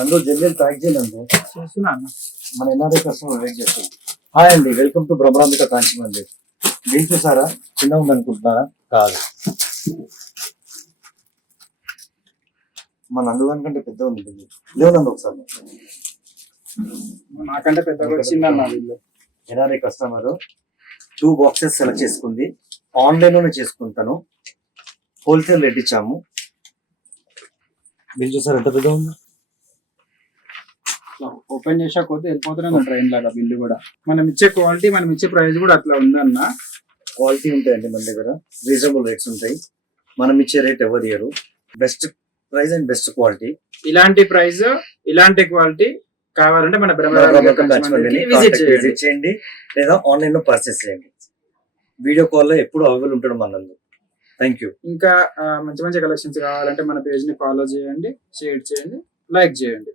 నందు జల్దీ ప్యాక్ చేయండి. చూస్తున్నా అన్న. మన ఎన్ఆర్ఐ కస్టమర్ వెయిట్ చేస్తాం. హాయ్ అండి, welcome to బ్రహ్మాంబిక Kanchi Mandir. Bill చూసారా? చిన్న ఉంది అనుకుంటున్నారా? కాదు, మన నందు కంటే పెద్ద ఉంది బిల్లు. లేవునండి ఒకసారి. నాకంటే పెద్దగా వచ్చింది అన్న వీళ్ళు. ఎన్ఆర్ఐ కస్టమర్ 2 బాక్సెస్ సెలెక్ట్ చేసుకుంది. ఆన్లైన్ లోనే చేసుకుంటాను. హోల్సేల్ రేట్ ఇచ్చాము. బిల్ చూసారు ఎంత పెద్ద ఉంది? ఓపెన్ చేసా కొద్ది వెళ్ళిపోతున్నాను ట్రైన్ లాగా బిల్లు కూడా. మనం ఇచ్చే క్వాలిటీ, మనం ఇచ్చే ప్రైస్ కూడా అట్లా ఉందన్న. క్వాలిటీ ఉంటాయండి మన దగ్గర, రీజనబుల్ రేట్స్ ఉంటాయి. మనం ఇచ్చే రేట్ ఎవరు ఇయ్యరు. Best price and best quality. ఇలాంటి ప్రైస్, ఇలాంటి క్వాలిటీ కావాలంటే మన విజిట్ చేయండి లేదా ఆన్లైన్ లో పర్చేస్ చేయండి. వీడియో కాల్ లో ఎప్పుడు అవైలబుల్ ఉంటాడు మన నందు. Thank you. ఇంకా మంచి మంచి కలెక్షన్స్ కావాలంటే మన పేజ్ ని ఫాలో చేయండి, షేర్ చేయండి, లైక్ చేయండి.